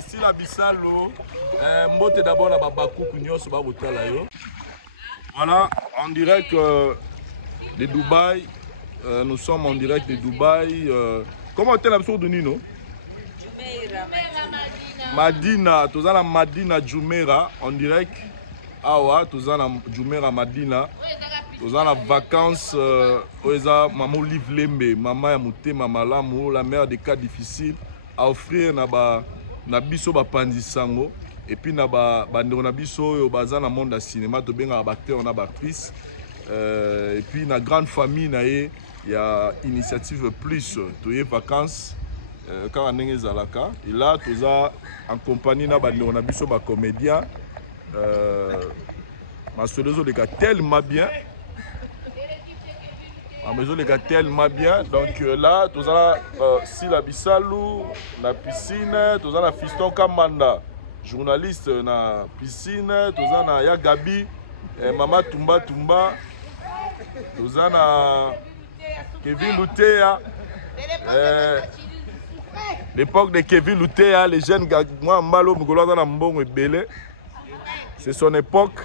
Si la Bissalo, mbote d'abord la Babakou Kunios Babotala yo. Voilà, en direct de Dubaï. Nous sommes en direct de Dubaï. Comment est l'absurde de Nino? Madina, tous la Madina Jumeirah en direct. Awa, tous la Jumeirah Madina. Tous la vacances. Oza maman Olive Lembe, maman Yamoute, maman Lamou, la mère des cas difficiles. À offrir na biso ba pandisango. Et puis na ba na biso yo baza na monde de cinéma to benga ba acteur na ba actrice. Et puis na grande famille na il y a initiative plus to y vacances quand on est zalaka et là tous en compagnie na ba na biso ba comédien ma solezo les gars tellement bien. À mesure les gars tellement bien. Donc là tous si la Bissalou la piscine, tous la fiston Kamanda. Journaliste na piscine, toza na ya Gabi, Mama Tumba, toza na Kevin Lutea, l'époque de Kevin Lutea, les jeunes gars, moi Mbalo Mugolo na mbongo ebele, c'est son époque,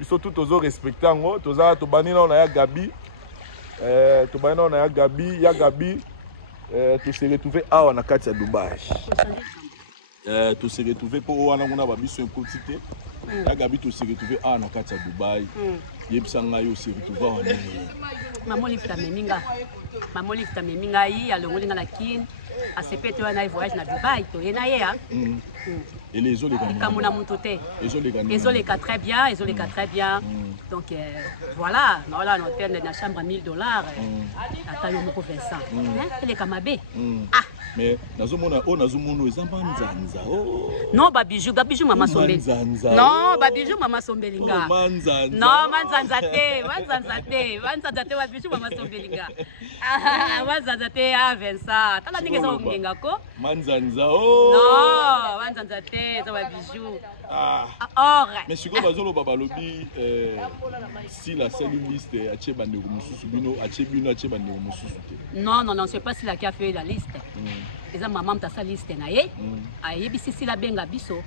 ils sont tous respectés en toza tobani na ya Gabi, tobani na ya Gabi, tu se retrouvé à na kati ya Dubaï. Tu se retrouvé pour Ouana Babiso une quantité. La Gabi, tu se retrouvé à Nakata Dubaï. Yebsanga yo se retrouvé en Maman lifta meminga. Maman lifta meminga yi ya longolinga na kin. A sepete wana voyage na Dubaï to yena ya. Et les autres les gars. Comme on a monté. Les autres les cas très bien, les autres les cas très bien. Donc voilà, on a un hôtel dans la chambre à $1000. Attends, yo moko Vincent. Hein, les kamabé. Ah. Mais nazomona ezamba nzanza non babijou mama sombeli non babijou mama sombelinga non manzanza te babijou mama sombelinga manzanza te a Vincent tala ndenge za ngenga ko manzanza non manzanza te za babijou or mais siko bazolo babalobi si la celluliste atie bandeko mususu bino atie bandeko mususu te non c'est pas si la qui a fait la liste. Eza maman ta sa liste na ye ayebisi sila benga biso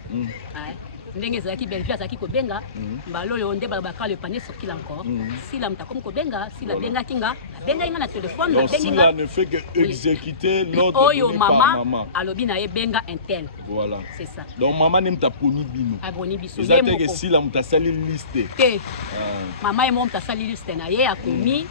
ndenge ezalaki belfia azalaki kobenga mbaloyo nde babaka le panier sur qu'il encore sila mtakomi kobenga sila benga kinga benga inga na téléphone na benga sila ne fait que exécuter l'ordre oyo maman alobi na ye benga intel voilà c'est ça donc maman nem ta poni bino aboni biso ezate que sila mtasali liste te maman et mom ta sali liste na ye akomi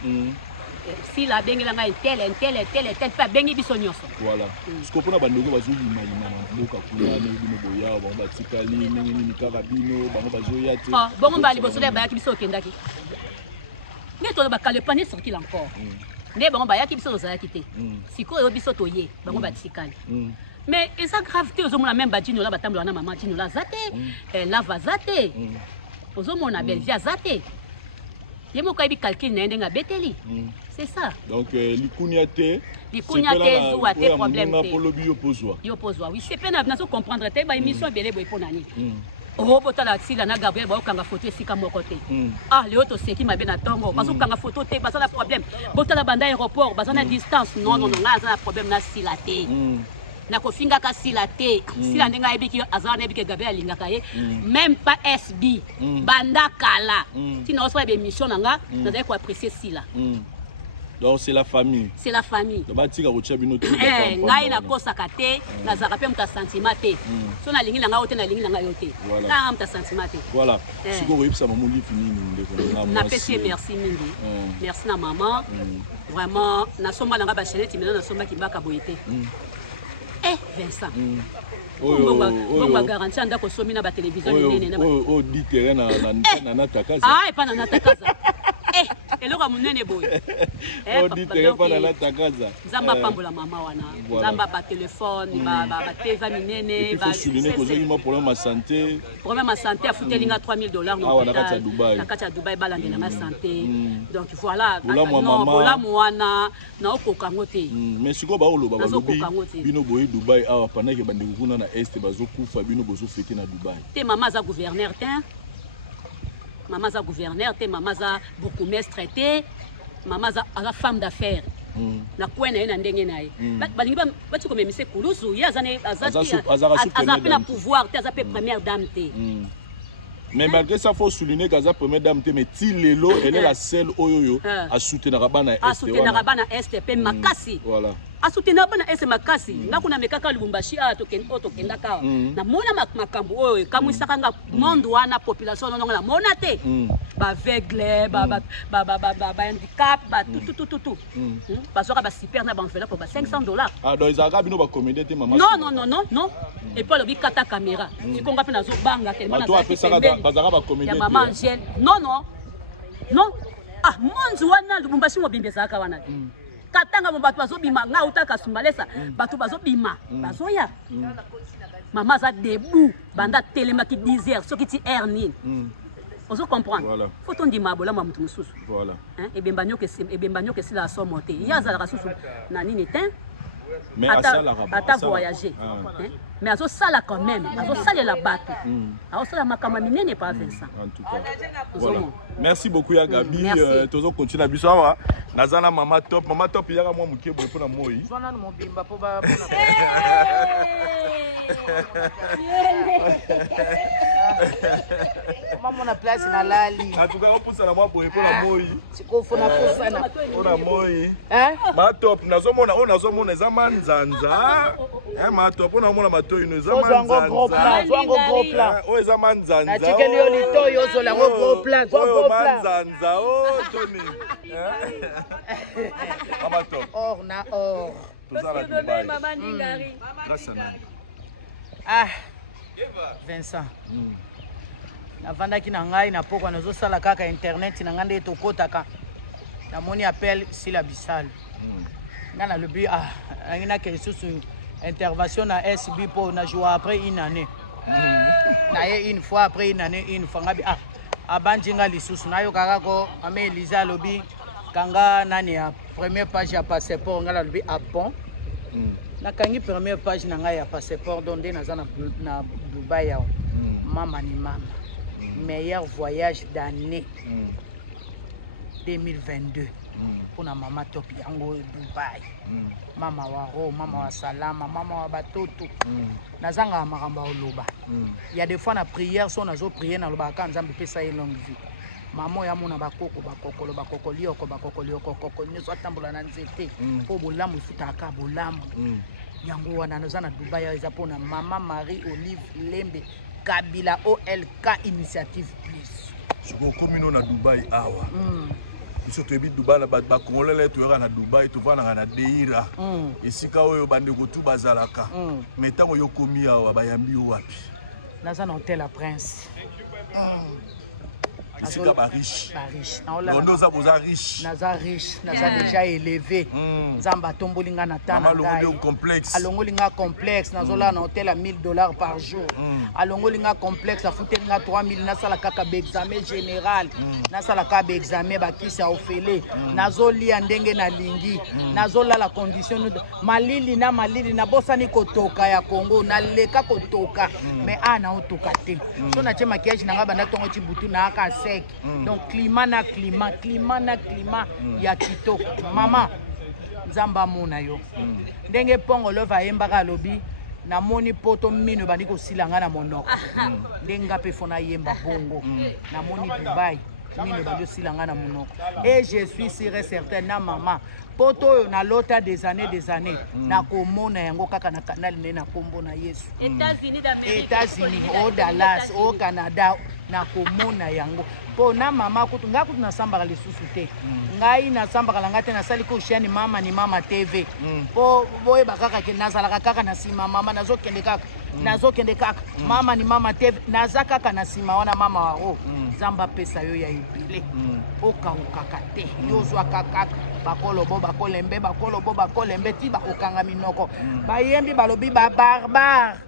si la bengue là tel pas bengi biso nyonso voilà ce qu'on a bandeko bazolima na mboka kuna bino boya ba batikali nini karabino bango bazoya te bongo mbali boso le bayaki biso okendaki ne to ba kale panier sur qu'il encore ne bango bayaki biso ozalaki te sikoyo biso toye bango batikali mais eza gravité ozomona même badino la batambola na maman dino la zate la va zate ozomona belvia zate yemo kaibi calcul na ndenga beteli. C'est ça. Donc l'ikunia te zoua te problème te. Yo pozwa. Oui, c'est peine na so comprendre te ba émission belé boy ponani. Oh botala sila na Gabriel ba okanga photo esika moko te. Ah Léo to seki mabe na tongo. Ba so kanga photo te ba ça problème. Botala banda aéroport ba ça na distance. Non nga ça problème na sila te. Na kofinga ka sila te. Sila ndenga ebiki azana ebiki Gabriel alingaka ye. Même pas SB. Banda kala. Tina oso ba émission nanga na za ko apprécier sila. Donc c'est la famille. C'est la famille. Donc batika rocha bino tout. Ngai na kosaka te, na zaka pe muta sentiment te. So na lingi nanga ote na lingi nanga yote. Na muta sentiment te. Voilà. Siko oyebisa maman li fini ndeko na moi. Na pesi merci mingi. Merci na maman. Vraiment na somba nanga ba chenette mais na somba kimbaka boyete. Vincent. Bon ba garantie anda ko somi na ba télévision nene na. Oh dit terrain na natakaza. Ah, pas na natakaza. Eloko munene boy. Dit terrain pas na natakaza. Zamba pambola mama wana. Zamba ba téléphone, ba teva minene, ba souligner que j'ai eu problème de santé. Problème de santé a foutelinga $3000 no. Na kati ya Dubaï. Na kati ya Dubaï balande na santé. Donc voilà, non bola mwana na okoka ngote. Mais siko ba oloba ba lobi bino boye Dubaï awa pendant que bande kuna na est bazokufa bino bozo fêter na Dubaï. Te mama za gouverneur te. Maman za gouverneur te, maman za bourgmestre te, maman za femme d'affaires. na kwena ye na ndenge na ye balingi bati komemise kulusu ye aza pe na pouvoir te aza pe première dame te. Mais malgré ça, il faut souligner qu'elle est la première dame, mais Tilelo, elle est la seule oyoyo à soutenir Rabana Est. À soutenir Rabana Est, pe makasi. Voilà. À soutenir Rabana Est makasi. Nga kuna mekaka Lubumbashi a to kenda ka. Na mona makambo oyo kamu isakanga monde wana population non na mona te. Ba aveugle, ba handicap, ba tout. Parce que ba super na ba enveloppe pour $500. Ah donc ils ont bino ba communauté maman. Non. Et puis le kata caméra. Tu konga pe na zo banga tellement na. Toi après ça bazara ba communauté. Ya maman Angèle. Non. Ah, monde wana Lubumbashi mo bimbeza ka wana. Katanga mo bato bazobima nga utaka sumbalesa bato bazobima bazoya. Maman za debout banda telemaki 10 heures soki ti air nini. Ozo comprendre. Voilà. Faut on dit mabola ma mutu mususu. Voilà. Hein et bembanyo que si la somme monte. Ya za la susu na nini ten. Mais à ça la rabat. Ata voyager. Hein? Mais azo sala quand même. Azo sala la bato. Azo sala makama minene pas Vincent. En tout cas. Voilà. Merci beaucoup ya Gabi. Tozo continue à biso. Nazana mama top yaka moi muke boy pona moi. Zona no mobimba po ba. Maman na place na lali. En tout cas on pousse na moi boy pona moi. Siko fona poussa na pona moi. Hein? Ma top nazomona ezama nzanza. Ma top on amona matoyi no ezama nzanza. Gros plan. O ezama nzanza. Na tikeli yo litoyo ozola gros plan. Nzanza o Tony. Mama top. Or na or. Maman Ningari. Grâce à nous. Ah. Vincent. Navandaki na ngai na poko nazosala kaka internet na ngande tokotaka. Na moni appel si la bisal. Ngana le bi ngina ke susu intervention na SB pour na jour après une année. Na ye une fois après une année une fois ngabi abanjinga lisusu na yo kaka ko ame Elisa lobi kanga nani ya première page ya passeport ngala lobi apon. Na kangi première page na ngai ya passeport donde na na Dubai ya mama ni mama. Meilleur voyage d'année 2022 pour na mama top yango Dubai. Mama wa ro, mama wa salama, mama wa batoto. Nazanga makamba oloba. Il y a des fois na prière so nazo prier na loba ka nzambe pesa ye longue vie. Maman ya mona bakoko lioko nyeso atambola na nzete po bolamu futa ka bolamu. Yango wana nazana Dubai ya ezapona mama Marie Olive Lembe Kabila OLK Initiative Plus. Siko komino na Dubai awa. Biso to ebi Dubai na ba Congolais to yaka na Dubai to vana na Deira. Esika oyo bande ko tu bazalaka. Metango yo komi awa bayambi wapi. Nazana Hotel La Prince. Ici là riche. Nous sommes riches. Naza riche, naza déjà élevé. Zamba tombolinga na tana. Alongolinga complexe. Alongolinga complexe, nazola na hôtel à $1000 par jour. Alongolinga complexe, afutelinga 3000 na sala kaka be examen général. Na sala kaka be examen ba kisa ofele. Nazoli ndenge na lingi. Nazola la condition malili na bosani kotoka ya Congo na leka kotoka. Mais ana otoka te. So na che maquillage na ngaba na tongo chibutu na aka sec. Donc climat ya kitoko. Mama nzamba mona yo. Ndenge pongo lova yembaka lobi na moni poto mino bandi ko silanga na monoko. Ndenga pe fona yemba bongo. Na moni Dubai mino bandi silanga na monoko. Et je suis sûr et certain na mama poto na lota des années na komona yango kaka na canal ne na kombo na Yesu. États-Unis, au Dallas, au Canada na komona yango. Po na mama kutu ngakutu na sambaka lisusu te. Ngai na sambaka langa te na sali ko shani mama ni mama TV. Po boye bakaka ke nazalaka kaka na sima mama nazokende kaka. Mama ni mama TV nazaka kaka na sima wana mama wao. Zamba pesa yo ya ibile. Oka ukakate. Yozwa kaka bakolo bakolembe tiba okanga minoko. Bayembi balobi ba barbare.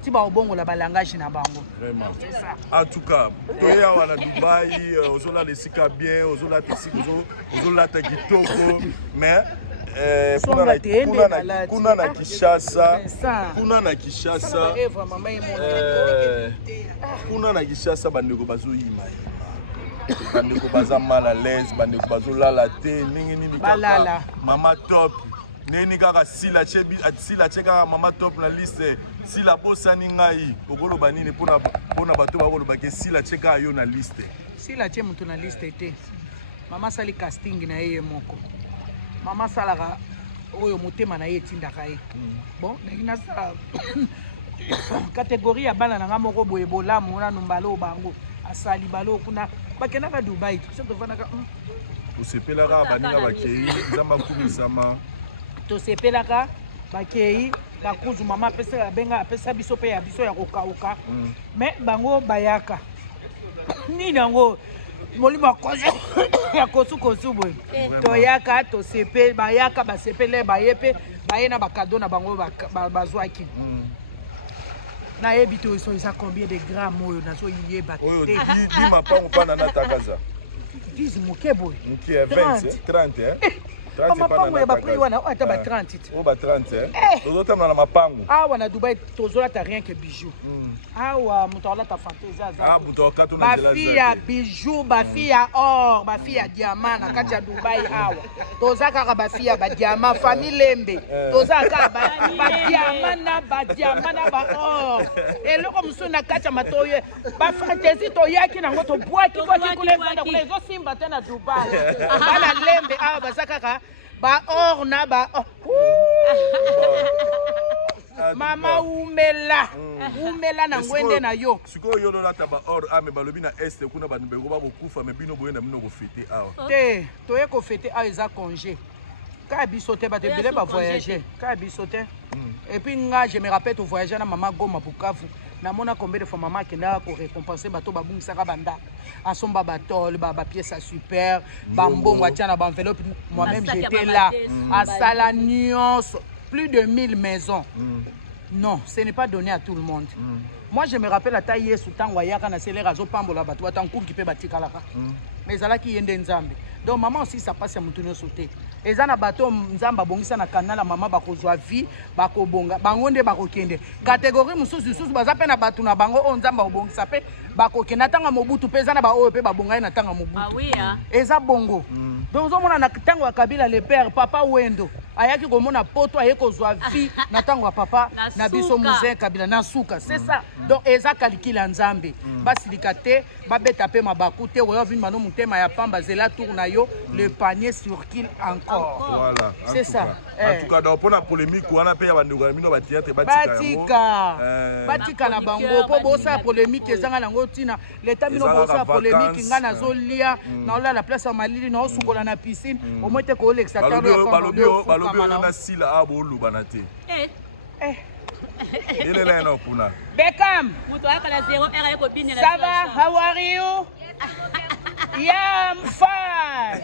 Tiba obongo la balangage na bango. Vraiment. C'est ça. En tout cas, toya wana Dubai, ozola lesika bien, ozola tesiko, ozola ta kitoko, mais kuna na Kinshasa, kuna na Kinshasa bandeko bazoyima. bandeko baza mal à l'aise bandeko bazolala te ndenge nini balala mama top neni kaka sila che kaka mama top na liste sila bosani ngai okoloba nini mpona bato bakoloba ke sila che kaka yo na liste sila che moto na liste te mama sali casting na ye moko mama salaka oyo motema na ye etindaka ye bon ndenge nasala catégorie ya bana na nga moko boye bolamu nanu mbala bango asali balo kuna bakendaka Dubai tout ça tovanaka osepelaka baninga bakei nzambe akumisama tosepelaka bakei bakuzu mama apesa biso mpe ya biso ya kokauka mais bango bayaka nini yango molimo ya kosukosu boye toyaka tosepe bayaka basepele baye mpe baye na bakado na bango bazwaki nayebi to so eza combien de grammes oyo nazoyeba oyo di mapango mpana natakaza 10 moke boye moke 20 30 mapango ya bapri wana oyo ata ba 30 oyo ba 30 tozotambola na mapango awa na Dubai tozolata rien que bijou awa moto alata fantaisie aza bafille ya bijou bafille ya or bafille ya diamant na kati ya Dubai awa toza kaka bafille ya badiamant famille lembe toza kaka badiamant na baor eloko mosusu na kati ya matoye bafantaisie toyaki nango tobwaki bwaki kuna evanda kuna ezosimba te na Dubai bana lembe awa baza kaka ba or na ba mama umela na ngwende na yo sikoyo yo lolata ba or ame balobi na este kuna bantu bengo bakokufa me bino boyenda bino kofete awa te toye kofete awa eza congé kaka biso te bato ebele bavoyage kaka biso te et puis nga je me rappelle to voyager na mama Goma Bukavu namona combien de fois maman akendaka korécompense bato babungisaka bandako asomba batole bapièce ya super bambongo atia na baenveloppe moi-même j'étais là asala nyonso plus de 1000 maisons non ce n'est pas donné à tout le monde moi je me rappelle ata yesu ntango ayaka na selere azopambola bato batankuki mpe batikalaka mais ezalaki ye nde nzambe donc maman aussi ça passe ya motu nyonso te eza na bato nzambe abongisa na kanala mama bakozwa vie bakobonga bango nde bakokende kategorie mosusu baza mpe na bato na bango oyo nzambe akobongisa mpe bakokende na ntango mobutu mpe eza na baoyo mpe babongai na ntango mobutu eza bongo donc ozomona na ntango ya Kabila le père papa Wendo ayaki komona poto aye kozwa vie na ntango ya papa na biso Muzin Kabila na suka c'est ça donc eza kalikila nzambe basilika te babeta mpe mabaku te oyo vini mano motema ya pamba zela tour na yo le panier sur qu'il encore voilà c'est ça en tout cas donc pour la polémique wana pe ya bandeko na mino ba théâtre batika na bango po bosa polémique ezanga nango tina leta mino bosa polémique nga nazolia na ola la place ya malili na osukola na piscine au moins te ko lexa tano ya balobi na sila abo lubana te il est là non kuna Beckham muto akala 0 R ko bini na ça va how are you yeah I'm fine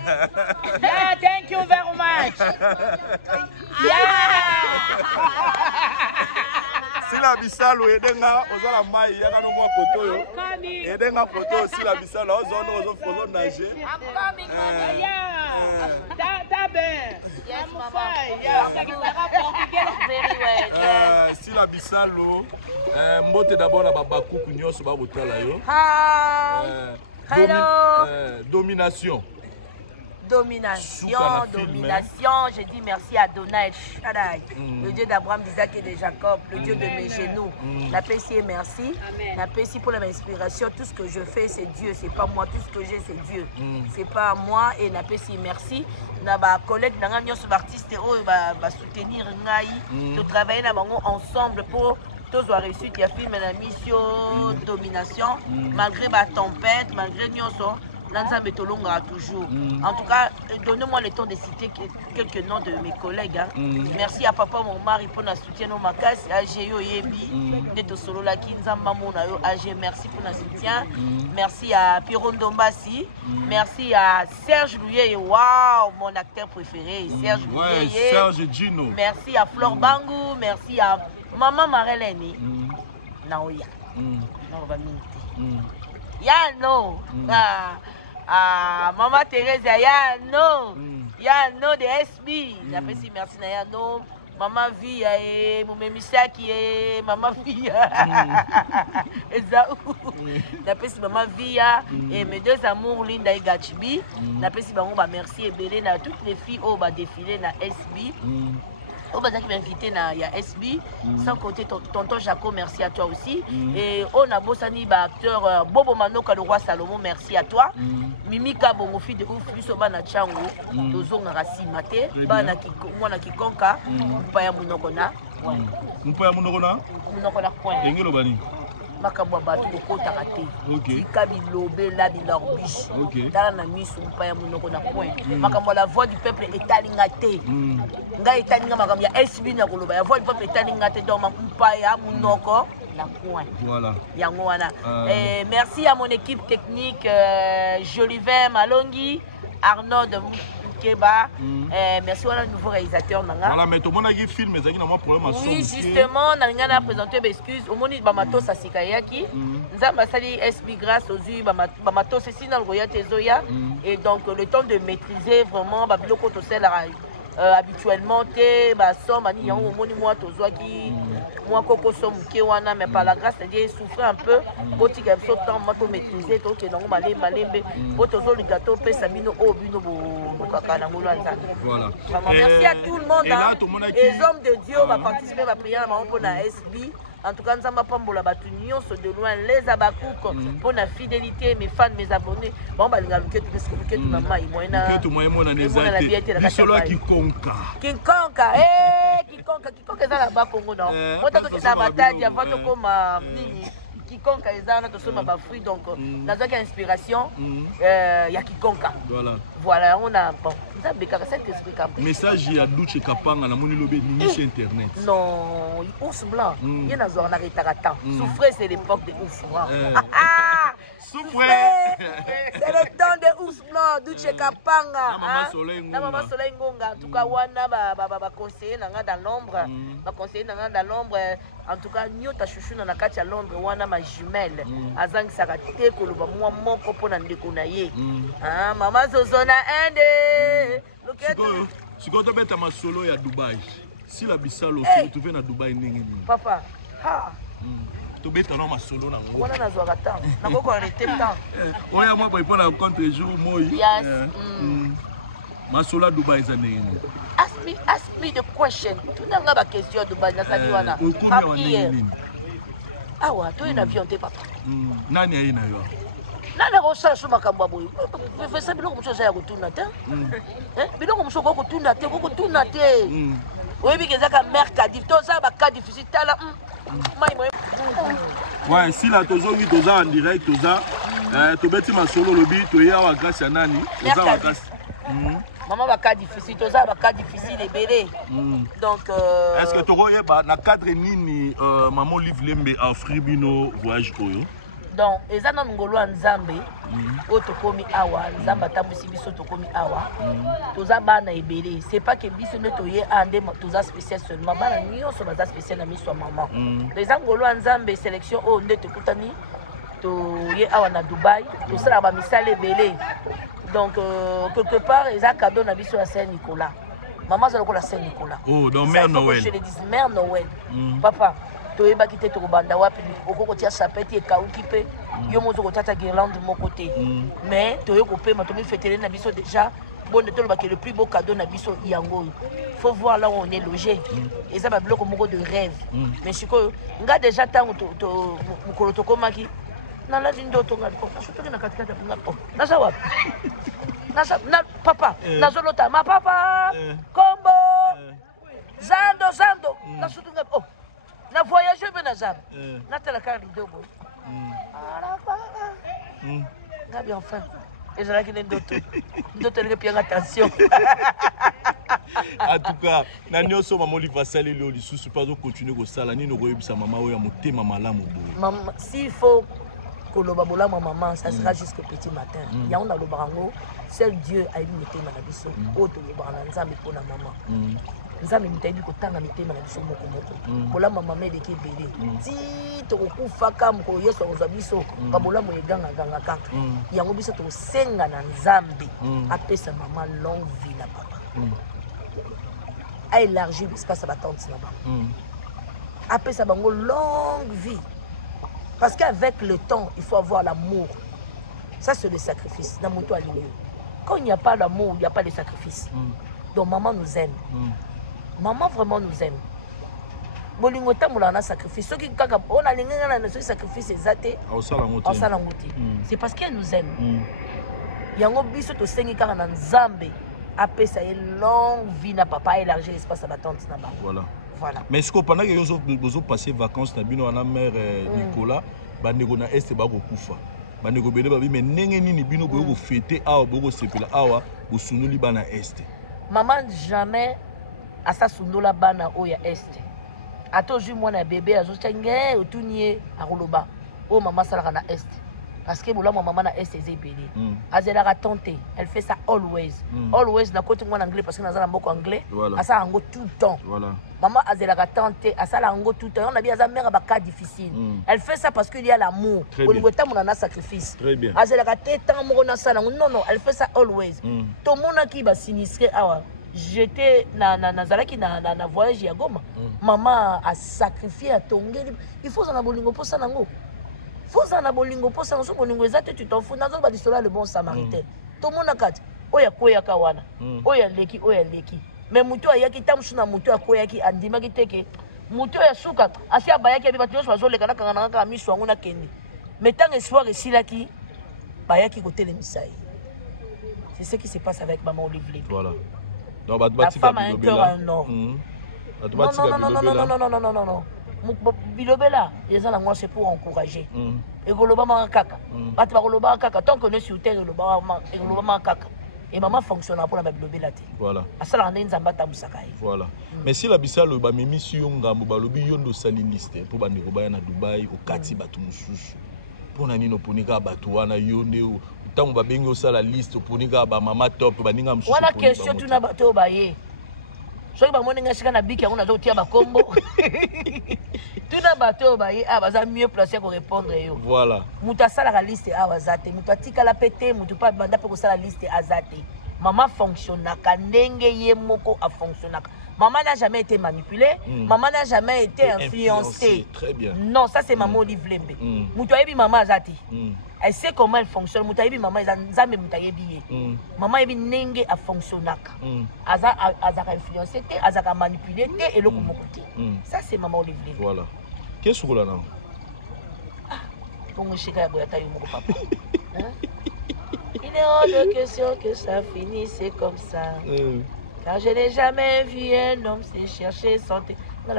yeah thank you very much yeah sila bisalo edenga ozala mai yaka no mwa koto yo edenga koto sila bisalo ozo nager Yes, mama. Sila bisalo mbote d'abord na babakuku nyonso bakotala yo domination Domination, je dis merci à Adonai Shaddai, le Dieu d'Abraham, d'Isaac et de Jacob, le Dieu de mes genoux. La paix et merci. La paix pour l'inspiration. Tout ce que je fais, c'est Dieu. C'est pas moi. Tout ce que j'ai, c'est Dieu. C'est pas moi. Et la paix merci. Na ba collègue, na nga sur artiste, ba soutenir ngai, de travailler na bango ensemble pour tous avoir réussi. Il y a film la mission domination, malgré ma tempête, malgré nyonso. Toujours. En tout cas, donnez-moi le temps de citer quelques noms de mes collègues. Merci à Papa mon mari pour notre soutien au Makas, à Géo Yebi, de Solo la Kinzamba Monayo, AG, merci pour notre soutien. Merci à Piron Dombassi, merci à Serge Louye, waouh, mon acteur préféré, Serge Louye. Serge Gino. Merci à Flore Bangou, merci à Maman Mareleni. Naoya. Yano. Maman Thérèse, Yano. Yano de SB. J'apprécie, merci na Yano. Maman Via et Momemisaki et Maman Via. N'appelle Maman Via et mes deux amours Linda et Gachibi. N'appelle merci et Belé à toutes les filles au bas défilé na SB. Au bas qui m'a invité na ya SB. Sans compter tonton Jaco, merci à toi aussi. Et on a Bossani acteur Bobo Manoka le roi Salomon, merci à toi. Mimika bongo fi de ouf biso bana chango tozonga rasimate bana mwana kikonka mpaya munoko na mpaya munoko na point engelo bani makambo batu kokota te ikabi lobela bilorbish tala na misu mpaya munoko na point makambo la voix du peuple etalinga te nga etalinga makambo ya SB na koloba ya voix du peuple etalinga te donc mpaya munoko la point. Voilà. Yangwana. Merci à mon équipe technique, Jolivet Malongi, Arnaud de Moukeba. Merci à nouveau réalisateur. Voilà, mais tout le monde a dit film, mais il y a un problème à son. Oui, justement, on a présenté mes excuses. Au monde, Bamatos a Sikayaki. Nous avons sali SB grâce aux yeux. Bamatos c'est sinon le Royaume Zoya. Et donc, le temps de maîtriser vraiment, Babilo Kotosel habituellement, somme, ani yango moni moi tozwaki moi koko somme kewana mais par la grâce de Dieu souffrir un peu boti ka so temps mato maîtriser to ke nango malembe boto zo ligato pe sabino o bino bo kaka na ngolo nzana. Voilà. Merci à tout le monde. Les hommes de Dieu va participer à la prière pour la SB. En tout cas, nous avons pambola batu nyonso de loin les abakouk pour la fidélité mes fans mes abonnés. Bon bah linga luketu parce que maman il moyena. Luketu moyena nezate. Bisolo kikonka. Kikonka kikonka za la ba Congo non. Mota to kisa batadi avant to koma nini. Kikonka ezana to soma ba fruit donc nazaki inspiration ya kikonka. Voilà, on a bon, nous avons bécard cet esprit comme message ya Duche Kapanga na moni lobe ni sur internet. Non, ours blanc, il y a na arrêté à temps. Souffrez c'est l'époque des ours blancs. Souffrez. C'est le temps des ours blancs, Duche Kapanga. Na maman soleil ngonga, en tout cas wana ba conseiller nanga dans l'ombre, ba conseiller nanga dans l'ombre. En tout cas, nyota chouchou na kati ya Londres wana ma jumelle azang sakate koloba mwa moko pona ndeko na ye. Ah mama zozona ende. Siko to beta masolo ya Dubai. Si la bisalo se trouver na Dubai ndenge ni. Papa, ha. To beta na masolo na ngo. Wana na zwa temps. Na ko arrêter temps. Oya moi pour la contre jour moi. Yes. Masolo Dubai za ndenge ni. Ask me the question. Tu n'as pas de question de base. Awa, tu es un avion, t'es papa. Nani aina yo? Nani rosa suma kambaboy. Fais ça biloko mso za kutuna te. Biloko mso ko kutuna te. Oui, bi kezaka mercadif. To za ba cas difficile tala. Ouais, si la tozo toza en direct toza to beti masolo lobi to ya wa grâce ya nani? Toza wa grâce. Maman va cas difficile, tous ça va cas difficile et belé. Donc est-ce que tu vois na cadre nini maman livre lembe a fribino voyage koyo? Donc ezana ngolo nzambe o tokomi awa nzamba tambusi biso tokomi awa toza bana ebele c'est pas que biso ne toye ande toza spécial seulement bana nyonso baza spécial na miso maman les ngolo nzambe sélection o ndete kutani to ye awa na Dubai to sala ba misale ebele. Donc, quelque part, ils ont cadeau na biso à Saint-Nicolas. Maman, c'est le Saint-Nicolas. Oh, donc Mère Noël. Je le dis, Mère Noël. Papa, tu es bakité to banda wapi, oko kotia sapeti e kauki pe, yo mozo kotata guirlande de mon côté. Mais tu es coupé, ma tomi fêter na biso déjà. Bon, de tout le plus beau cadeau na biso yango. Faut voir là où on est logé. Et ça va bloquer moko de rêve. Mais je suis nga déjà tango to mukolo to komaki. Na la lindo to ngali ko surtout na katikati ya ngapo na sawa na papa na zolota ma papa kombo zando na surtout ngapo na voyage be na zab na tela ka lindo bo ala papa na bien enfin et là qui ndoto le pianga attention. En tout cas na nyoso maman li va saler le lisusu pas de continuer ko sala ni no ko yebisa mama oya motema malamu bo maman s'il faut koloba bolama maman ça sera jusqu'au petit matin ya on a le barango seul Dieu a eu mitema na biso oto le barana nzambe pona maman nzambe mitayi ko tanga mitema na biso moko bolama maman de kebele ti to kufa kam ko yeso oza biso ba bolamo eganga ganga kaka yango biso to senga na nzambe apesa maman longue vie na papa élargir l'espace à batante là-bas. Après ça, une longue vie. Parce qu'avec le temps, il faut avoir l'amour. Ça, c'est le sacrifice. Quand il n'y a pas l'amour, il n'y a pas de sacrifice. Donc, maman nous aime. Maman vraiment nous aime. Sacrifice. Ceux qui ont sacrifice, c'est parce qu'elle nous aime. Il y a un biso to sengi kaka na nzambe après ça une longue vie na papa élargir l'espace à batante na ba. Voilà. Mais est-ce que pendant que vous passez vacances na bino na mère Nicolas bandeko na est ba ko kufa. Bandeko bele ba bi mais ndenge nini bino boyo ko fêter awa boyo sepela awa bo sunuli bana est. Maman jamais à sa sunula bana oya est. Ato ju mwana bébé azo tchangé otunie a koloba. Oh maman salaka na est. Parce que mon maman a essayé elle a tenté. Elle fait ça always. Always na côté en anglais parce que nous avons beaucoup anglais. À ça en tout le temps. Maman elle a tenté. À ça en tout le temps. On a bien sa mère a cas difficile. Elle fait ça parce qu'il y a l'amour. Au niveau de mon sacrifice. Très bien. Elle a tenté non non. Elle fait ça always. Tout le monde qui va s'initier. J'étais na voyage à Goma. Maman a sacrifié à Tongue. Il faut en abolir pour ça nango. Faut en abolingo pour ça, bolingo ezate tu t'en fous. Dans un badistola le bon samaritain. Tout le monde a quatre. Oya koya kawana. Oya leki, oya leki. Mais muto ayaki tamsu na muto akoyaki andima kiteke. Muto ya suka. Asi abayaki abi batyo so le kana kana kana miso wangu na kendi. Mais tant espoir esilaki bayaki côté le misai. C'est ce qui se passe avec maman Olivier. Voilà. Donc la femme a un cœur en or. Non. Bilobela, les gens c'est pour encourager. Et Golobama Kaka. Batba Kaka, tant qu'on est sur terre, Golobama Kaka. Et maman fonctionne pour la Bilobela. Voilà. Voilà. Mais si la Bissa le Bamimi Sionga, Mobalobi Yondo Saliniste, pour Bandiroba na Dubaï, au Kati Batumususu, pour Nanino Punika Batuana Yonde, tant que Babengo sa la liste, Punika Bamama Top, Baninga Moussou. Voilà question, tu n'as pas tout baillé. Soki bamoni ngashika na biki yango nazo tia bakombo tuna bato baye abaza mieux placé pour répondre yo. Voilà. Muta sala la liste awazate muta tika la pété mutu pa banda pe ko sala liste azate. Maman fonctionnaka ndenge ye moko a fonctionnaka. Maman n'a jamais été manipulée, maman n'a jamais été influencée. Très bien. Non, ça c'est maman Olive Lembe. Mutu ayebi maman azati. Elle sait comment elle fonctionne. Mutayebi maman ezambe mutayebi. Maman yebi nenge a fonctionnaka. Azaka influencé té, azaka manipulé té et le côté. Ça c'est maman Olive Lembe. Voilà. Qu'est-ce que là non? Bon chika boyata yo moko papa. Il est hors de question que ça finisse comme ça. Car je n'ai jamais vu un homme se chercher santé. En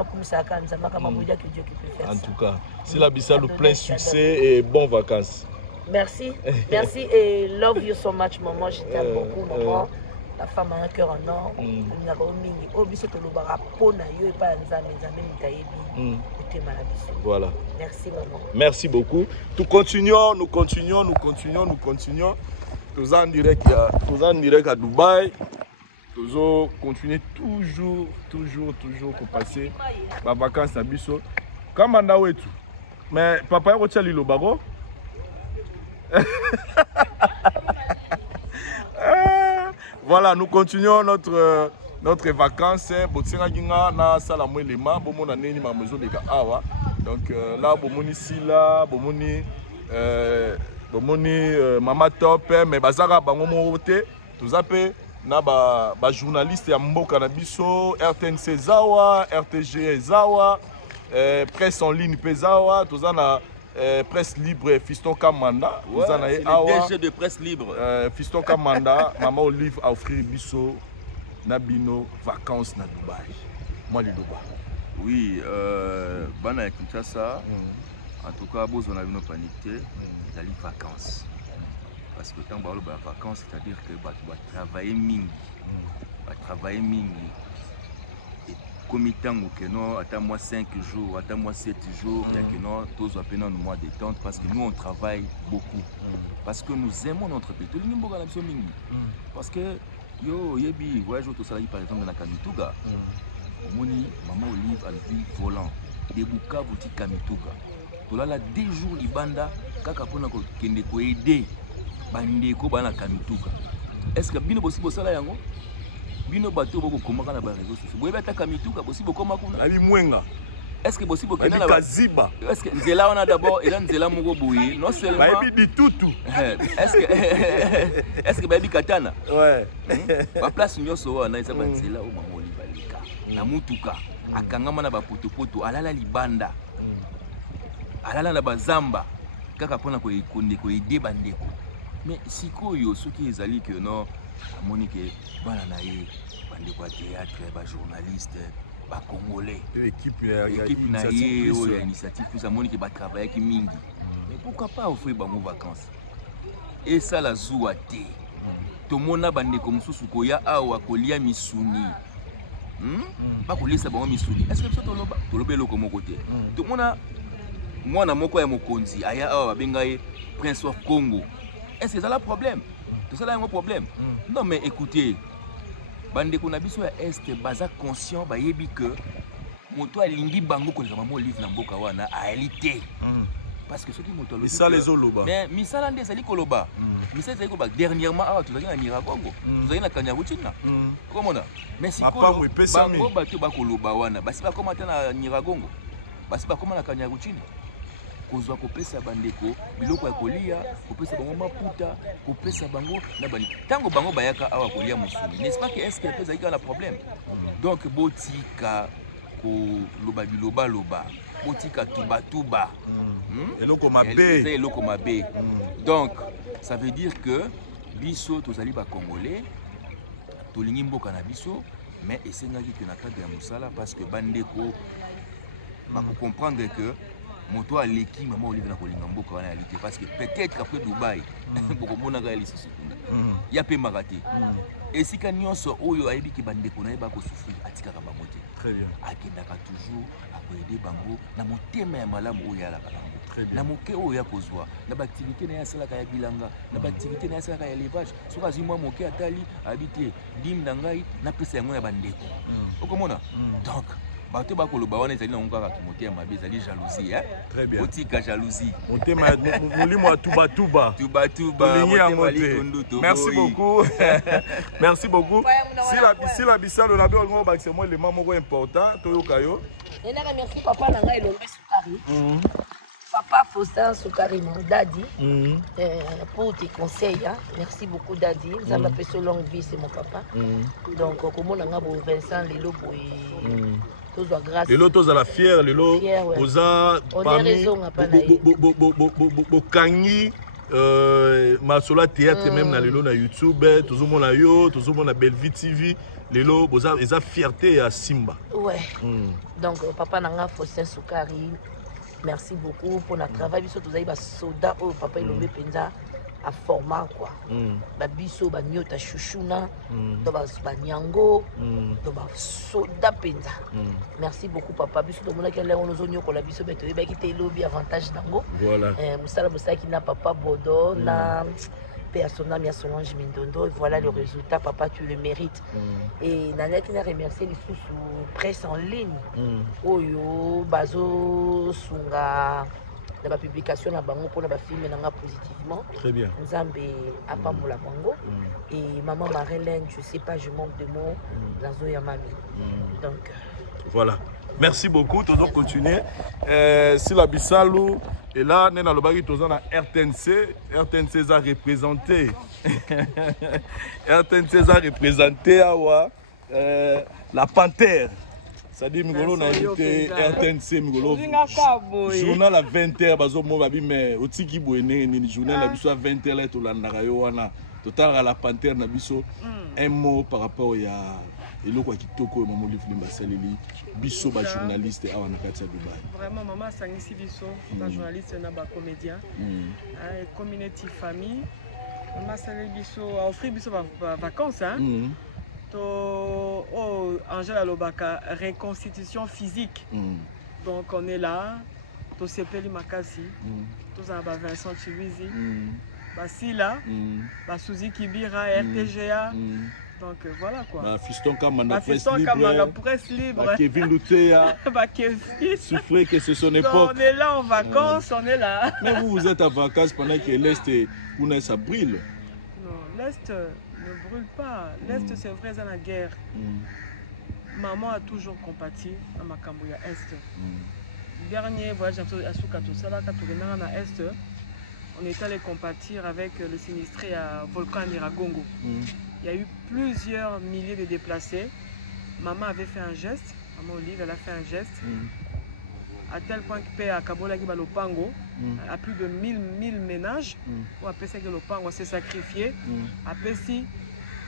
tout cas, si la Bissa le plein succès et bonnes vacances. Merci, merci et love you so much, maman. Je t'aime beaucoup, maman. La femme a un cœur en or. Voilà. Merci, maman. Merci beaucoup. Nous continuons. Nous en direct à Dubaï. Nous continuons toujours pour passer ma vacances à Bisso. Comme on a tout. Mais papa a retiré le bago. Voilà, nous continuons notre vacances. Donc là, bomoni sila, bomoni mama top, mais bazara bangomo wote, tout appelé na ba journaliste ya mboka na biso, RTNC zawa, RTG zawa, presse en ligne pezawa, tout ça na presse libre Fiston Kamanda, tout ça na awa. DG de presse libre. Fiston Kamanda, maman Olive a offert biso na bino vacances na Dubaï. Moi les Dubaï. Oui, bana Kinshasa. En tout cas, on a une panique, il y a les vacances. Parce que tant que les vacances, c'est-à-dire que tu vas travailler mingi. Et comme il y a attends moi 5 jours, attends moi 7 jours, tous à un mois de détente parce que nous on travaille beaucoup. Parce que nous aimons notre pays. Tout le monde a la mingi. Parce que yo yebi voyage au salarié par exemple dans la Kamituga. Moni maman Olive a le volant. Des bouka bouti Kamituga. Tout là 2 jours libanda kaka pona ko kende ko aider bandeko bana Kamituga. Est-ce que bino possible ça là yango? bino bato boko komaka na ba réseaux sociaux boyeba taka mituka bosi bokoma kuna abi mwenga est-ce que bosi bokenda na kaziba est-ce que nzela wana d'abord et là nzela moko boye non seulement bayebi ditutu est-ce que bayebi katana ouais ba place nyoso wana eza ba nzela o mama olibalika na mutuka akangama na ba potopoto alala libanda alala na bazamba kaka pona ko ikonde ko ide bandeko mais sikoyo soki ezali que non Monique bana na ye bandeko ya théâtre ba journaliste ba congolais l'équipe na ye o ya initiative plus Monique ba travailler ki mingi mais pourquoi pas offrir bango vacances et ça la zouate to mona bandeko mususu ko ya awa kolia misuni ba kolisa bango misuni est-ce que biso toloba eloko moko te to mona mwana moko ya mokonzi aya awa benga ye Prince of Congo. Est-ce que ça a un problème? Tout ça là un problème. Non mais écoutez, bande ko na biso ya est baza conscient ba yebi que moto alingi bango ko le maman livre na mboka wana a réalité. Parce que ceux qui moto le ça les oloba. Mais misala ndé sali koloba. Misala sali koloba dernièrement awa tozali na Nyiragongo. Tozali na Kanyaruchinya. Komona. Mais si ko bango bato ba koloba wana, basi ba komata na Nyiragongo. Basi ba komana na Kanyaruchinya. Kozwa kopesa bandeko biloko ya kolia kopesa bango maputa kopesa bango na bani tango bango bayaka awa kolia musuni n'est-ce pas que est-ce que pesa ika na problème donc botika ko loba biloba loba botika tuba tuba eloko mabe eloko mabe donc ça veut dire que biso tozali ba congolais tolingi mboka na biso mais esengaki que na cadre ya musala parce que bandeko ba comprendre que moto aleki maman olive na kolinga mboka wanaalité parce que peut-être après Dubaï beaucoup bona ga elisi sikunda ya pe magate esika nyonso oyo ayebi ki bandeko na yeba ko souffrir atikaka bango te très bien akendaka toujours akoyede bango na motema ya malamu oyo ya la bango na moke oyo ya kozwa na ba activité na ya salaka ya bilanga na ba activité na ya salaka ya élevage soka zimwa moke atali habité dim na ngai na pesa yango ya bandeko okomona donc bato bakoloba wana ezali na ngaka kimote ya mabe ezali jalousie hein très bien otika jalousie motema molimo ya tuba merci beaucoup merci beaucoup si la bisalo na bio ngo bakse moi le mamo important toyoka yo nena merci papa na ngai Lombe Sukari papa Faustin Sukari mon daddy pour tes conseils hein? Merci beaucoup daddy ça m'a fait longue vie c'est mon papa donc comment on a beau Vincent Lelo lelo tozala fier lelo oza parmi bokangi masola théâtre même na lelo na YouTube tozomona yo tozomona Bellevue TV lelo boza eza fierté ya Simba ouais donc papa nanga Faustin Sukari merci beaucoup pour notre travail biso tozali ba soda o papa ilombe penza à format quoi ba biso ba nyota chouchouna to ba nyango to ba soda penza merci beaucoup papa biso to mona kele on ozonyo ko la biso beto ba ki te lobby avantage nango voilà musala musaki na papa Bodo na personnel mia Solange Mindondo voilà le résultat papa tu le mérites et nana qui n'a remercié les sous presse en ligne oyo bazo sunga la publication na bango pour la film nanga positivement très bien nzambe apambola bango et maman Marilène je sais pas je manque de mots dans Zoya Mami donc voilà merci beaucoup toujours continuer si la bisalu et là nena lobaki toza na RTNC a représenté RTNC a représenté awa la panthère. Ça dit Migolo na invité RTNC Migolo journal à 20h bazo mo babi mais otiki boene ni journal na biso à 20h là to landaka yo wana total à la panthère na biso un mot par rapport ya eloko kitoko ya maman Livre Basaleli biso ba journaliste awa na kati ya Dubaï. Vraiment maman sangisi biso ba journaliste na ba comédien community famille maman Saleli biso a offrir biso ba vacances hein. Angèle Alobaka, reconstitution physique. Donc on est là, to Sepeli Makasi, tous en Vincent Chiwizi, Basila, Basuzi Kibira, RTGA. Donc voilà quoi. Fiston Kamanda presse libre. Kevin Lutea. Souffrez que ce son époque. On est là en vacances, on est là. Mais vous êtes en vacances pendant que l'Est, vous n'êtes pas brille. Non, l'Est. brûle pas. L'Est, c'est vrai, c'est la guerre. Maman a toujours compati à Makambuya Est. Dernier voyage à Soukatosala, à Est, on est allé compatir avec le sinistré à Volcan Niragongo. Il y a eu plusieurs milliers de déplacés. Maman avait fait un geste, maman Olive, elle a fait un geste, à tel point que à Kabola Lopango, à plus de 1000 ménages, où Apessi Lopango s'est sacrifié, Apessi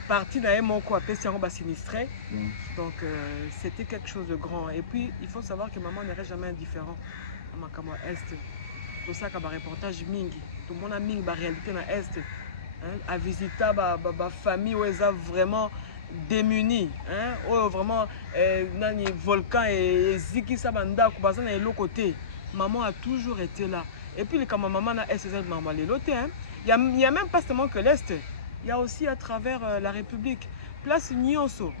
parti d'un moko, Apessi en bas sinistré. Donc c'était quelque chose de grand. Et puis il faut savoir que maman n'est jamais indifférent à Makamo Est. Tout ça, comme un reportage Mingi, tout le monde a mis la réalité dans l'Est. À visiter la famille où ils sont vraiment démunis, où vraiment dans les volcans et Ziki Sabanda, de l'autre côté. Maman a toujours été là. Et puis, quand maman a SSL, maman est l'autre. Il n'y a même pas seulement que l'Est, il y a aussi à travers la République. Place Nyonso.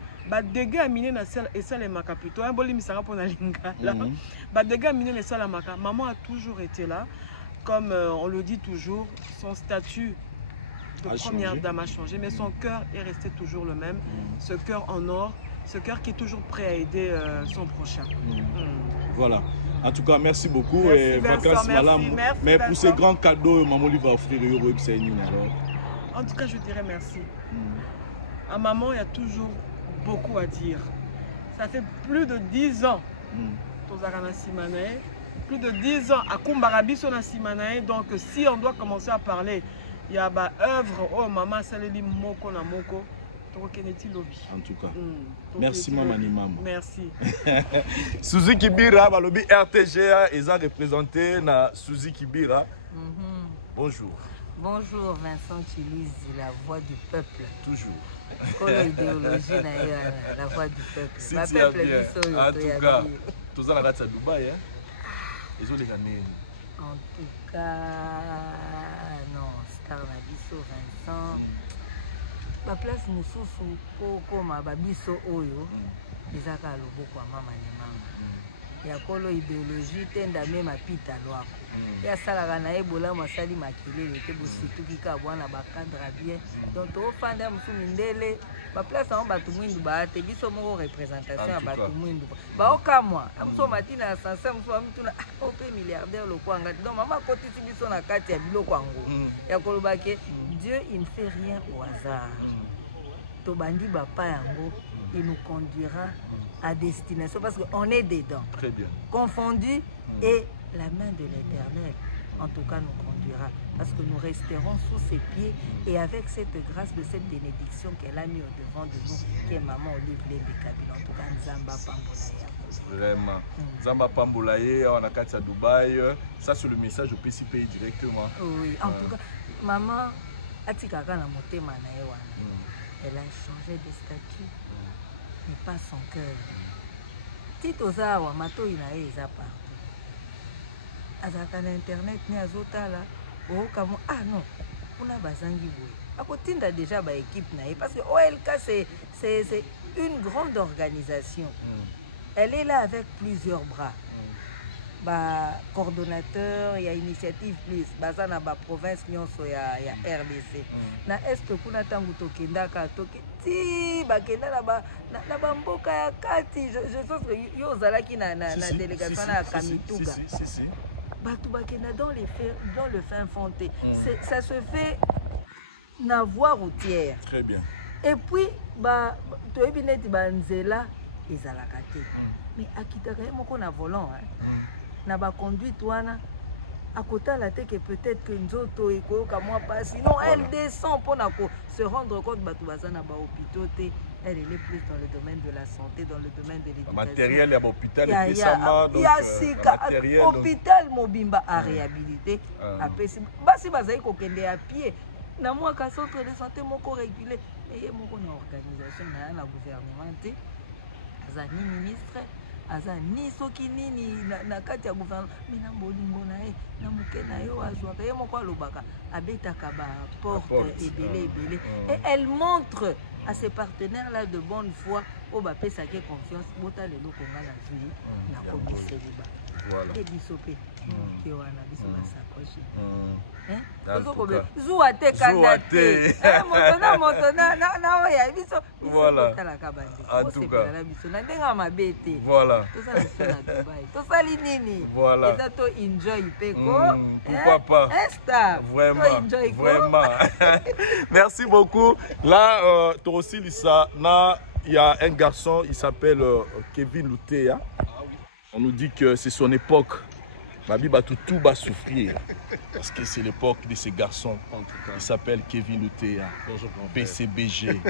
Dégâts minés na sel et ça les maka plutôt un boli misara pour na linga là dégâts minés les sel maka maman a toujours été là comme on le dit toujours son statut de première dame a changé mais son cœur est resté toujours le même ce cœur en or ce cœur qui est toujours prêt à aider son prochain. Voilà, en tout cas merci beaucoup et vacances malam mais pour ces grands cadeaux maman lui va offrir en tout cas je dirais merci à maman il y a toujours beaucoup à dire. Ça fait plus de 10 ans plus de 10 ans à Kumbarabiso na Simanae. Donc si on doit commencer à parler, il y a une œuvre oh maman saleli moko na moko. En tout cas, merci maman ni maman. Merci. Suzy Bira, balobi RTGA, ils ont représenté na Suzy Bira. Bonjour. Bonjour Vincent Chiluzi, la voix du peuple. Toujours. L'idéologie, la voix du peuple. Si tu as bien. En tout cas, tous en à Dubaï, ils ont des années. En tout cas, non, Star Nabiso, Vincent. Ma place Moussoufou, comme Babiso Oyo, les Aka Loboko, maman et maman. Ya kolo idéologie tenda même apita lwako ya sala na ebola masali makelele ke bosituki ka bwana ba cadre bien donc to fanda musumi ndele ba place en batu mwindu ba te biso moko représentation ya batu mwindu ba okamwa amso matina sansa mso amtuna ope milliardaire lokwanga donc mama kotisi biso na kati ya biloko yango ya koloba ke Dieu il ne fait rien au hasard to bandi ba pa yango il nous conduira à destination parce qu'on est dedans. Très bien. Confondus et la main de l'Éternel, en tout cas, nous conduira parce que nous resterons sous ses pieds et avec cette grâce de cette bénédiction qu'elle a mis au devant de nous, qui est maman Olive Lembe Kabila, en tout cas, Nzamba Pambolaye. Vraiment. Nzamba Pambolaye, on a Katia Dubaï. Ça, c'est le message au PCP directement. Oui, en tout cas, maman, Atikaka na motema na ewana. Elle a changé de statut. Mais pas son cœur. Tito Zawa, Mato Inae, ils partout. Azaka na internet, ni azotala. Oh, comme ah non, on a bazangi boy. À côté de déjà ba équipe nae, parce que OLK c'est une grande organisation. Elle est là avec plusieurs bras. Ba coordonnateur, il y a initiative plus, bazana ba province nyonso ya RDC. Na est kuna tangu tokendaka ti bakenda na ba mboka ya kati je pense que yo zalaki na délégation na Kamituga. Batu bakenda dans le fin fonté. Ça se fait na voie routière. Très bien. Et puis ba toyebi neti ba nzela ezalaka te. Mais akitaka moko na volant na ba conduite wana à côté la tête que peut-être que nzoto eko ka moi pas sinon elle descend pour se rendre compte batu bazana ba hôpitaux te elle est plus dans le domaine de la santé dans le domaine de l'éducation matériel ya hôpital et desama donc matériel hôpital mobimba à réhabiliter apesi basi bazai ko kende à pied na moi ka centre de santé moko régulé et moko na organisation na gouvernement te azani ministre aza ni soki nini na kati ya gouvernement mais na bolingo na ye na muke na yo azwaka ye moko alobaka abetaka ba porte ebele et elle montre à ses partenaires là de bonne foi oyo bapesaki confiance bota lelo konga na zwi na komiseli ba e biso mpe ke wana biso basakoshi zuwa te kanda te moto na oya biso otalaka bandekosepela na biso na ndenge ya mabe te tosala biso na Dubai tosali nini eza to enjoy mpe ko pourquoi pas esta vraiment merci beaucoup là aussi Lisa na il y a un garçon il s'appelle Kevin Lutea. On nous dit que c'est son époque. Babi va tout va souffrir. Parce que c'est l'époque de ces garçons. Il s'appelle Kevin Lutea. PCBG.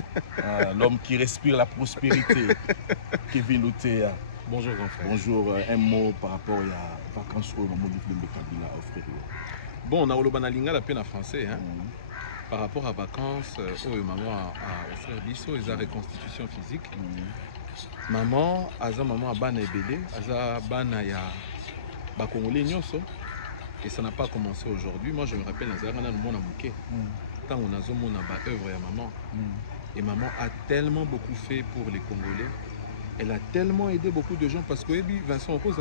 L'homme qui respire la prospérité. Kevin Lutea. Bonjour grand frère. Bonjour. Un mot par rapport à vacances au moment où le Kabila a offert. Bon, on a eu le lingala peine en français. Hein? Par rapport à vacances, maman a offert biso, ils ont reconstitution physique. Maman, aza maman a bana ebele, aza bana ya ba Congolais nyonso. Et ça n'a pas commencé aujourd'hui. Moi, je me rappelle, dans le monde mouké, quand on a zomona ba œuvre ya maman. Et maman a tellement beaucoup fait pour les Congolais. Elle a tellement aidé beaucoup de gens parce que Vincent oppose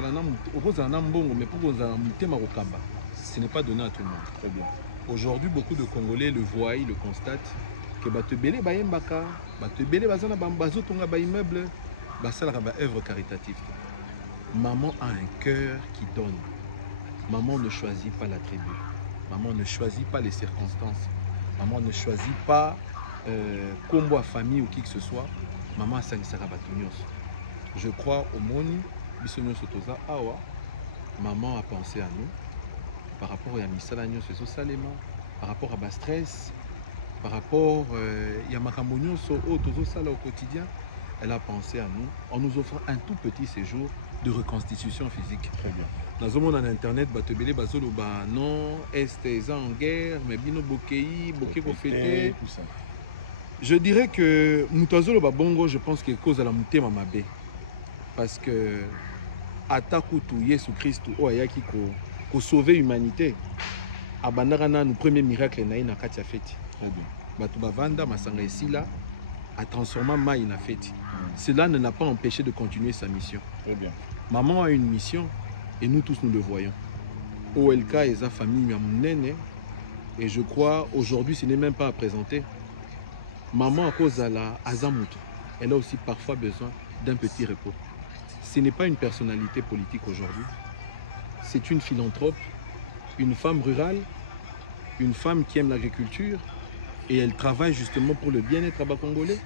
à Nambongo, mais pour qu'on a ce n'est pas donné à tout le monde. Très bien. Aujourd'hui, beaucoup de Congolais le voient, le constatent que Batebele Bayembaka, Batebele Bazana Bambazo Tonga Bayimmeuble, Basala ba œuvre caritative. Maman a un cœur qui donne. Maman ne choisit pas la tribu. Maman ne choisit pas les circonstances. Maman ne choisit pas combo à famille ou qui que ce soit. Maman a Je crois au Moni, Bissonyo Sotoza Awa. Maman a pensé à nous. Par rapport à Missalanyo Salema, par rapport à Bastress, par rapport à Yamakamonion Tozo Sala au quotidien, elle a pensé à nous en nous offrant un tout petit séjour de reconstitution physique. Très bien. Dans le monde en internet, Batebele Bazolo non, Est en guerre, mais Bino Bokei, Boké Kofete. Je dirais que Moutazolo Babongo, je pense qu'il cause à la Mouté Mamabe. Parce que Atakutu Yesu Christu Oyaki pour sauver l'humanité. Abandarana, nos premiers miracles, na Katia Feti. Batouba Vanda, Masanga Esila, a transformé Maï na Feti. Cela ne l'a pas empêché de continuer sa mission. Très bien. Maman a une mission et nous tous nous le voyons. OLK et sa famille Yamounene. Et je crois aujourd'hui, ce n'est même pas à présenter. Maman, à cause de la Azamutu, elle a aussi parfois besoin d'un petit repos. Ce n'est pas une personnalité politique aujourd'hui. C'est une philanthrope, une femme rurale, une femme qui aime l'agriculture et elle travaille justement pour le bien-être à Bas-Congolais.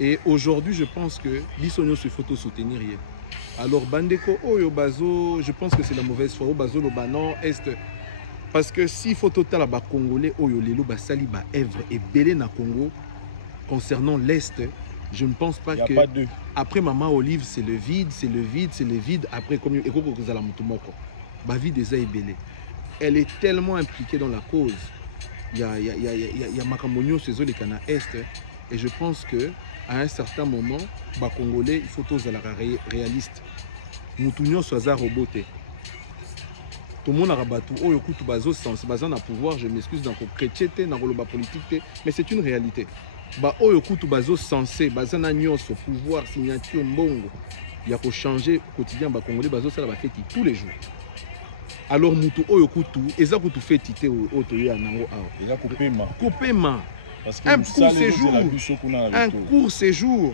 Et aujourd'hui, je pense que Bissonyo se faut soutenir. Alors, Bandeko, Oyo Bazo, je pense que c'est la mauvaise foi. Bazo, le Banan, Est. Parce que si faut total à Bas-Congolais, Oyo Lelo, Basali, Baèvre et Belé na Congo, concernant l'Est, je ne pense pas que. Après Maman Olive, c'est le vide, c'est le vide, c'est le vide. Après, comme Eko Kozala Mutumoko. Bavi des Aïbélé. Elle est tellement impliquée dans la cause. Il y a Makamonio, c'est les Cana Est. Et je pense que à un certain moment, les Congolais, il faut tous la réaliste. Moutounio soit roboté. Tout le monde a rabattu. Oh, écoute, bazo sens, bazan a pouvoir. Je m'excuse dans le chrétien, dans le politique, mais c'est une réalité. Bah, oh, écoute, bazo sensé, bazan a nios, pouvoir, signature, mbongo. Il y a pour changer au quotidien, les Congolais, bazo ça va faire tous les jours. Alors mutu oyo kutu eza kutu fetité o to ya nango awa eza kopema parce que un court séjour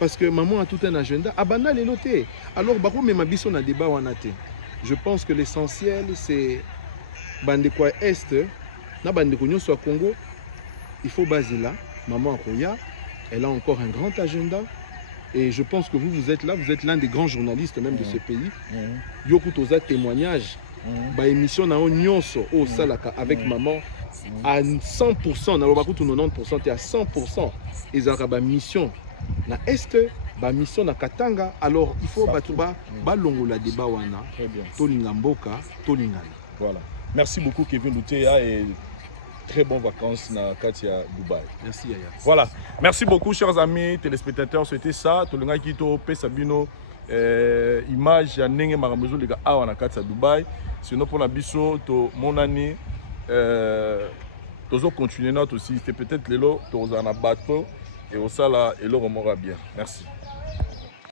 parce que maman a tout un agenda abana leloté alors bako mema biso na débat wana te. Je pense que l'essentiel c'est bandeko est na bandeko nyonso à Congo il faut baser là maman akoya elle a encore un grand agenda. Et je pense que vous êtes là, vous êtes l'un des grands journalistes même de ce pays. Yokutoza témoignage, bah émission na nyonso au salaka avec maman à 100%, na lobakutu 90% et à 100%. Ils ont ba mission na est, ba mission na Katanga. Alors il faut batuba ba longola débat wana. Tolinga mboka, tolingana. Voilà. Merci beaucoup Kevin Lutea et très bonnes vacances na Katia Dubaï. Merci Yaya. Voilà. Merci beaucoup chers amis téléspectateurs, c'était ça. Tolunga kito pesabino image ya ndenge maramezo leka awa na Katia Dubaï. Sinon pour la biso to monani tozo continuer notre aussi, c'était peut-être lelo to na bateau et au sala et le remora bien. Merci.